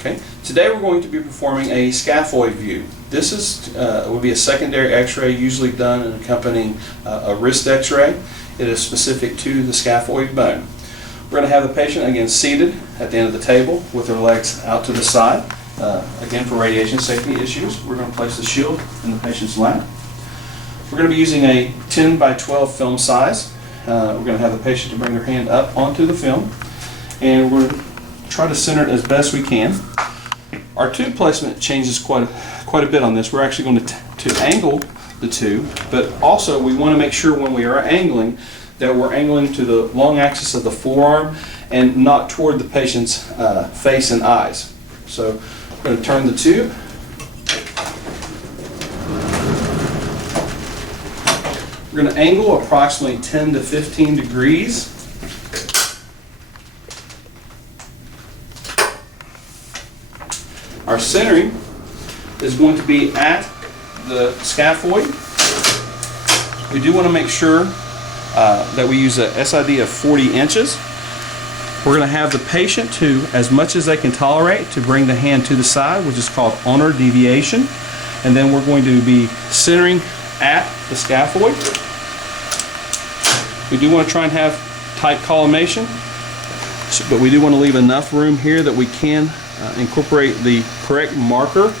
Okay. Today we're going to be performing a scaphoid view. This is would be a secondary x-ray usually done in accompanying a wrist x-ray. It is specific to the scaphoid bone. We're going to have the patient again seated at the end of the table with their legs out to the side. Again, for radiation safety issues, we're going to place the shield in the patient's lap. We're going to be using a 10 by 12 film size. We're going to have the patient to bring their hand up onto the film, and we're going to try to center it as best we can. Our tube placement changes quite a bit on this. We're actually going to angle the tube, but also we want to make sure when we are angling that we're angling to the long axis of the forearm and not toward the patient's face and eyes. So we're going to turn the tube. We're going to angle approximately 10 to 15 degrees. Our centering is going to be at the scaphoid. We do want to make sure that we use a SID of 40 inches. We're going to have the patient to, as much as they can tolerate, to bring the hand to the side, which is called ulnar deviation. And then we're going to be centering at the scaphoid. We do want to try and have tight collimation, but we do want to leave enough room here that we can incorporate the correct marker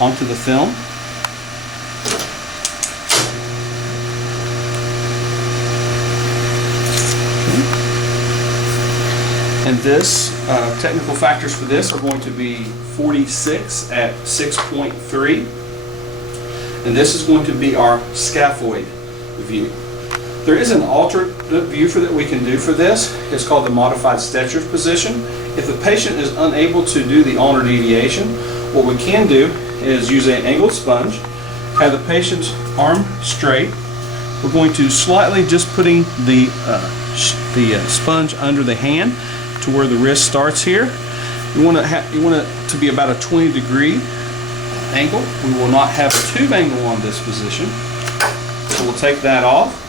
onto the film. And this, technical factors for this are going to be 46 at 6.3. And this is going to be our scaphoid view. There is an alternate view that we can do for this. It's called the modified Stetcher's position. If the patient is unable to do the ulnar deviation, what we can do is use an angled sponge, have the patient's arm straight. We're going to slightly just putting the sponge under the hand to where the wrist starts here. You want it to be about a 20-degree angle. We will not have a tube angle on this position, so we'll take that off.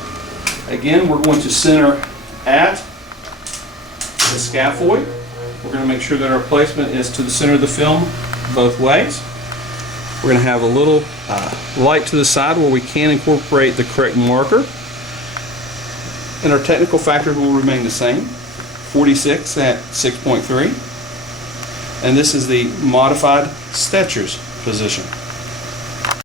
Again, we're going to center at the scaphoid. We're going to make sure that our placement is to the center of the film both ways. We're going to have a little light to the side where we can incorporate the correct marker. And our technical factors will remain the same, 46 at 6.3. And this is the modified Stetcher's position.